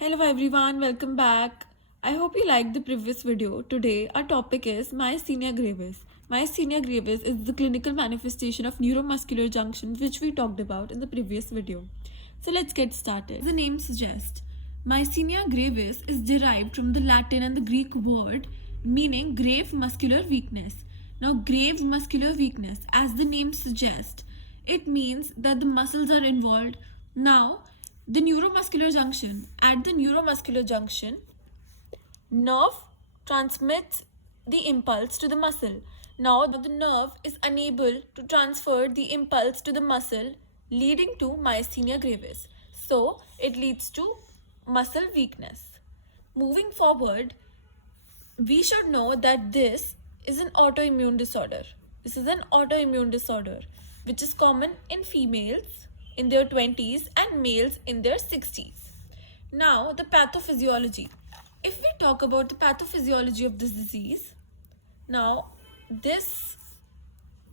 Hello everyone, welcome back. I hope you liked the previous video. Today our topic is Myasthenia gravis. Myasthenia gravis is the clinical manifestation of neuromuscular junction which we talked about in the previous video. So let's get started. As the name suggests, Myasthenia gravis is derived from the Latin and the Greek word meaning grave muscular weakness. Now grave muscular weakness, as the name suggests, it means that the muscles are involved. Now the neuromuscular junction. At the neuromuscular junction, nerve transmits the impulse to the muscle. Now the nerve is unable to transfer the impulse to the muscle, leading to myasthenia gravis. So it leads to muscle weakness. Moving forward, we should know that this is an autoimmune disorder. This is an autoimmune disorder which is common in females in their 20s and males in their 60s. Now, the pathophysiology. If we talk about the pathophysiology of this disease, now this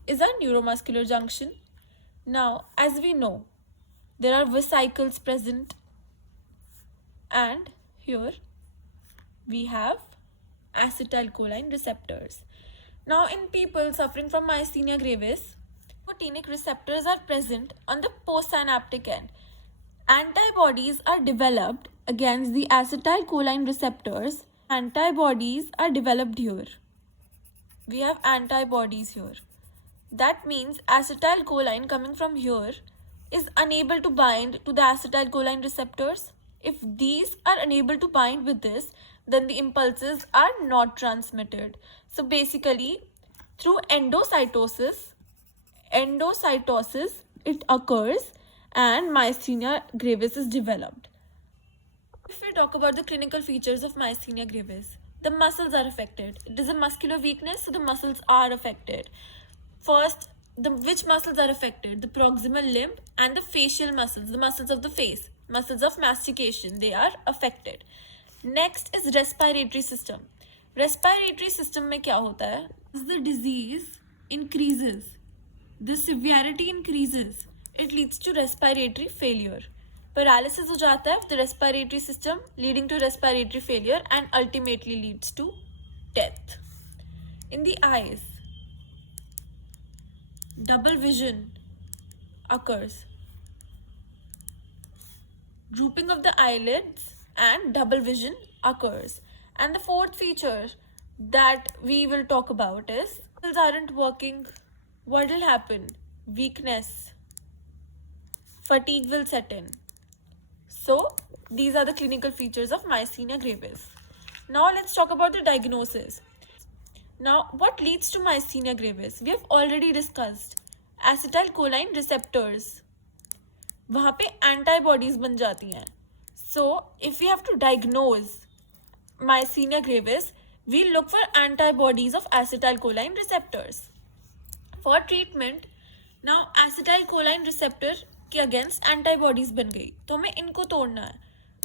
is a neuromuscular junction. Now, as we know, there are vesicles present, and here we have acetylcholine receptors. Now, in people suffering from myasthenia gravis, nicotinic receptors are present on the postsynaptic end. Antibodies are developed against the acetylcholine receptors. Antibodies are developed here. We have antibodies here. That means acetylcholine coming from here is unable to bind to the acetylcholine receptors. If these are unable to bind with this, then the impulses are not transmitted. So basically, through endocytosis it occurs and myasthenia gravis is developed. If we talk about the clinical features of myasthenia gravis, the muscles are affected. It is a muscular weakness, so the muscles are affected. First, which muscles are affected? The proximal limb and the facial muscles, the muscles of the face, muscles of mastication, they are affected. Next is respiratory system. Respiratory system में क्या होता है? As the disease increases, the severity increases, it leads to respiratory failure. Paralysis हो जाता है of the respiratory system, leading to respiratory failure and ultimately leads to death. In the eyes, double vision occurs. Drooping of the eyelids and double vision occurs. And the fourth feature that we will talk about is muscles aren't working. What will happen? Weakness, fatigue will set in. So these are the clinical features of myasthenia gravis. Now let's talk about the diagnosis. Now, what leads to myasthenia gravis? We have already discussed acetylcholine receptors. वहाँ पे antibodies बन जाती हैं. So, if we have to diagnose myasthenia gravis, we look for antibodies of acetylcholine receptors. For treatment, now acetylcholine receptor के against antibodies बन गई, तो हमें इनको तोड़ना है.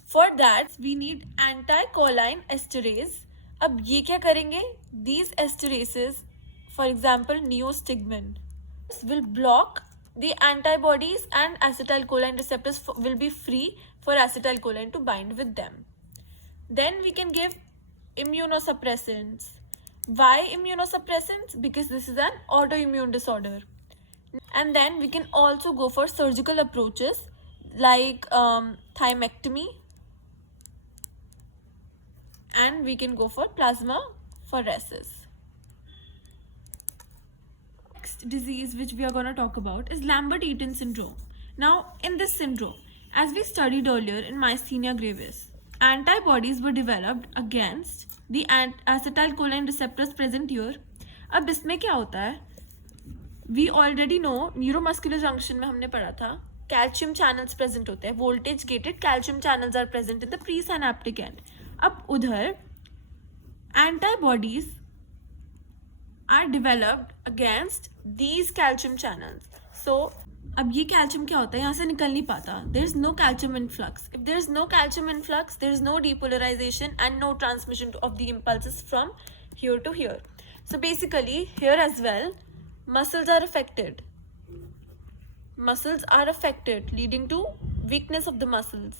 For that, we need anticholine esterase. अब ये क्या करेंगे? These esterases, for example, neostigmin, will block the antibodies and acetylcholine receptors will be free for acetylcholine to bind with them. Then we can give immunosuppressants. Why immunosuppressants? Because this is an autoimmune disorder. And then we can also go for surgical approaches like thymectomy, and we can go for plasmapheresis. Next disease which we are going to talk about is Lambert-Eaton syndrome. Now, in this syndrome, as we studied earlier in myasthenia gravis, antibodies were developed against the acetylcholine receptors present here. अब इसमें क्या होता है? We already know neuromuscular junction में हमने पढ़ा था calcium channels present होते हैं. Voltage gated calcium channels are present in the presynaptic end. अब उधर antibodies are developed against these calcium channels. So अब ये calcium क्या होता है? यहाँ से निकल नहीं पाता. There is no calcium influx. If there is no calcium influx, there is no depolarization and no transmission of the impulses from here to here. So basically, here as well, muscles are affected. Muscles are affected, leading to weakness of the muscles.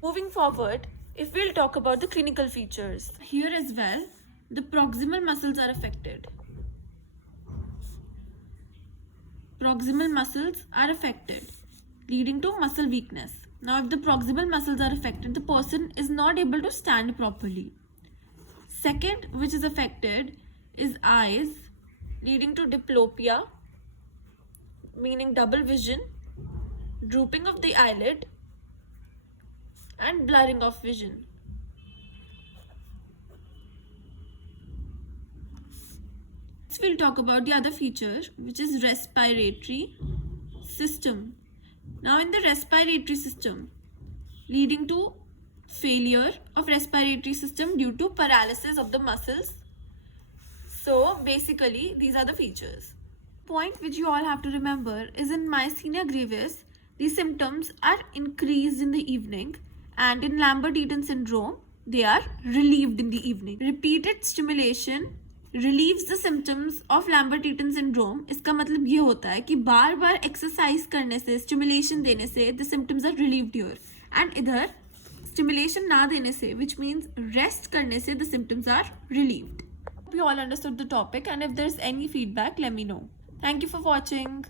Moving forward, if we'll talk about the clinical features, here as well, the proximal muscles are affected. Proximal muscles are affected, leading to muscle weakness. Now, if the proximal muscles are affected, the person is not able to stand properly. Second, which is affected, is eyes, leading to diplopia, meaning double vision, drooping of the eyelid, and blurring of vision. Next, we'll talk about the other feature, which is respiratory system. Now, in the respiratory system, leading to failure of respiratory system due to paralysis of the muscles. So, basically, these are the features. Point which you all have to remember is in myasthenia gravis, the symptoms are increased in the evening, and in Lambert-Eaton syndrome, they are relieved in the evening. Repeated stimulation relieves the symptoms of Lambert-Eaton syndrome. इसका मतलब ये होता है कि बार बार exercise करने से, stimulation देने से the symptoms are relieved here, and इधर stimulation ना देने से, which means rest करने से, the symptoms are relieved. Hope you all understood the topic, and if there's any feedback, let me know. Thank you for watching.